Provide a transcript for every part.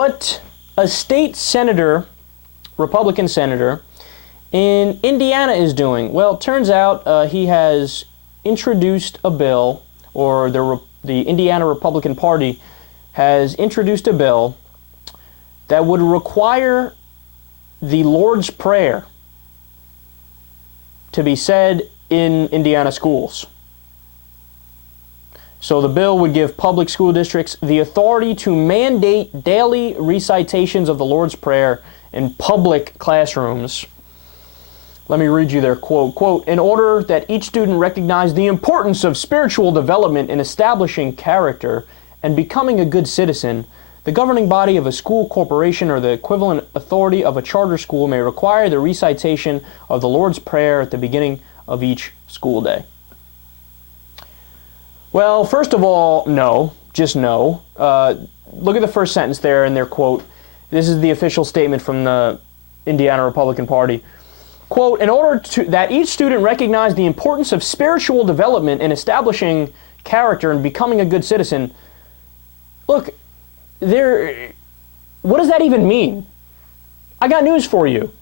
what a state senator, Republican senator, in Indiana is doing. Well, it turns out he has introduced a bill, or the Indiana Republican Party has introduced a bill that would require the Lord's Prayer to be said in Indiana schools. So the bill would give public school districts the authority to mandate daily recitations of the Lord's Prayer in public classrooms. Let me read you their quote. Quote, in order that each student recognize the importance of spiritual development in establishing character and becoming a good citizen, the governing body of a school corporation or the equivalent authority of a charter school may require the recitation of the Lord's Prayer at the beginning of each school day. Well, first of all, no. Just no. Look at the first sentence there in their quote. This is the official statement from the Indiana Republican Party. Quote, in order that each student recognize the importance of spiritual development in establishing character and becoming a good citizen. Look, what does that even mean? I got news for you.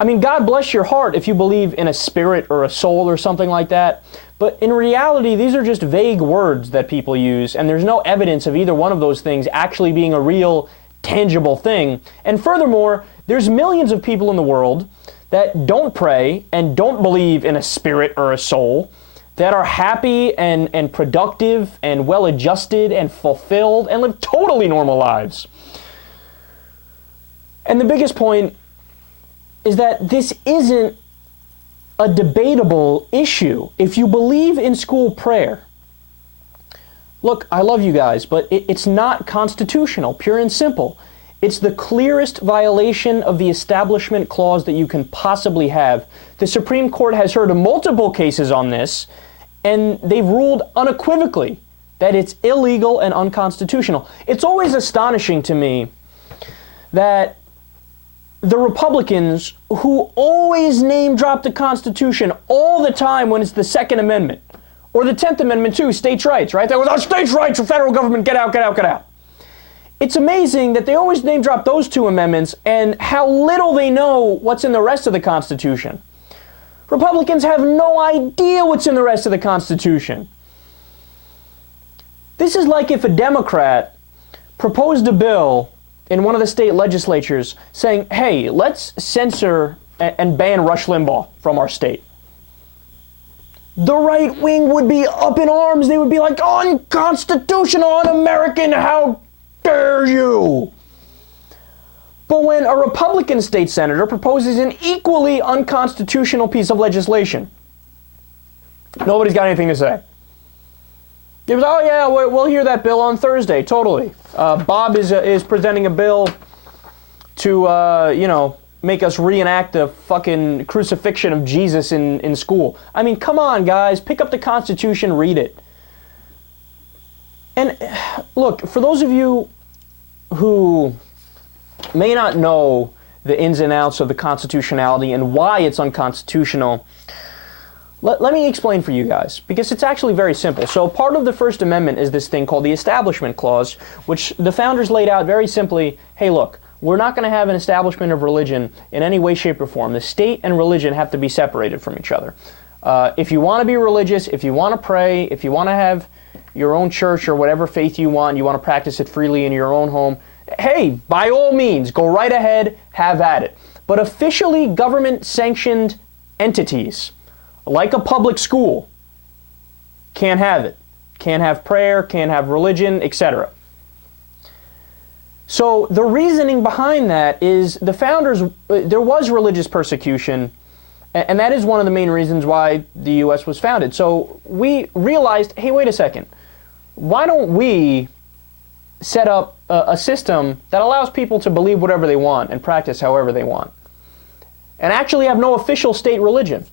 I mean, God bless your heart if you believe in a spirit or a soul or something like that. But in reality, these are just vague words that people use, and there's no evidence of either one of those things actually being a real, tangible thing. And furthermore, there's millions of people in the world that don't pray and don't believe in a spirit or a soul, that are happy and productive and well-adjusted and fulfilled and live totally normal lives. And the biggest point is that this isn't a debatable issue. If you believe in school prayer, look, I love you guys, but it's not constitutional, pure and simple. It's the clearest violation of the Establishment Clause that you can possibly have. The Supreme Court has heard multiple cases on this, and they've ruled unequivocally that it's illegal and unconstitutional. It's always astonishing to me that the Republicans, who always name drop the Constitution all the time when it's the Second Amendment, or the 10th Amendment too, states' rights, right? That was our states' rights, the federal government, get out, get out, get out. It's amazing that they always name drop those two amendments and how little they know what's in the rest of the Constitution. Republicans have no idea what's in the rest of the Constitution. This is like if a Democrat proposed a bill in one of the state legislatures saying, hey, let's censor and ban Rush Limbaugh from our state. The right wing would be up in arms. They would be like, unconstitutional, un-American, how dare you? But when a Republican state senator proposes an equally unconstitutional piece of legislation, nobody's got anything to say. It was, oh yeah, we'll hear that bill on Thursday, totally. Bob is presenting a bill to, make us reenact the fucking crucifixion of Jesus in school. I mean, come on, guys, pick up the Constitution, read it. And look, for those of you who may not know the ins and outs of the constitutionality and why it's unconstitutional, let me explain for you guys, because it's actually very simple. So part of the First Amendment is this thing called the Establishment Clause, which the founders laid out very simply, hey look, we're not going to have an establishment of religion in any way, shape, or form. The state and religion have to be separated from each other. If you want to be religious, if you want to pray, if you want to have your own church or whatever faith you want to practice it freely in your own home, hey, by all means, go right ahead, have at it. But officially government-sanctioned entities, like a public school, can't have it. Can't have prayer, can't have religion, etc. So the reasoning behind that is the founders, there was religious persecution, and that is one of the main reasons why the U.S. was founded. So we realized, hey, wait a second, why don't we set up a system that allows people to believe whatever they want and practice however they want, and actually have no official state religion?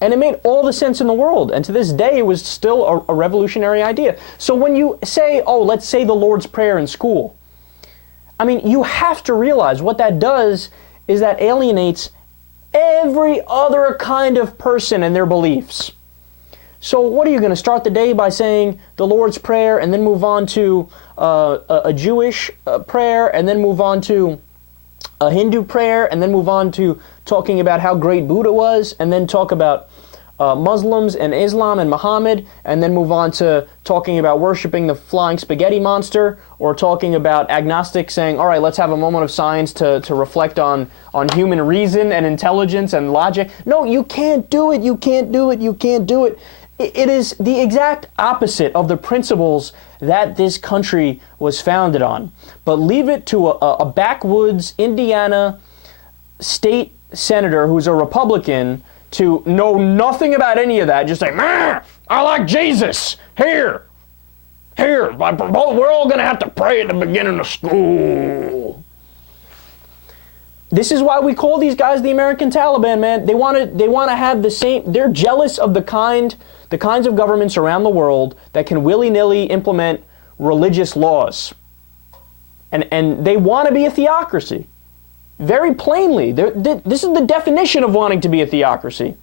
And it made all the sense in the world. And to this day, it was still a revolutionary idea. So when you say, oh, let's say the Lord's Prayer in school, I mean, you have to realize what that does is that alienates every other kind of person and their beliefs. So what are you going to start the day by saying the Lord's Prayer and then move on to a Jewish prayer and then move on to a Hindu prayer and then move on to talking about how great Buddha was and then talk about Muslims and Islam and Muhammad and then move on to talking about worshiping the flying spaghetti monster or talking about agnostics saying, all right, let's have a moment of science to reflect on human reason and intelligence and logic. No, you can't do it. You can't do it. You can't do it. It is the exact opposite of the principles that this country was founded on. But leave it to a backwoods Indiana state senator who's a Republican to know nothing about any of that. Just say, man, I like Jesus. Here. We're all going to have to pray at the beginning of school. This is why we call these guys the American Taliban, man. They want to have the same. They're jealous of the kinds of governments around the world that can willy-nilly implement religious laws. And they want to be a theocracy. Very plainly. This is the definition of wanting to be a theocracy.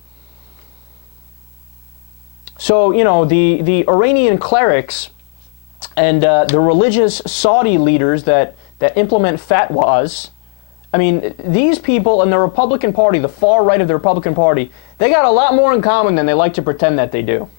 So, you know, the Iranian clerics and the religious Saudi leaders that implement fatwas, I mean, these people in the Republican Party, the far right of the Republican Party, they got a lot more in common than they like to pretend that they do.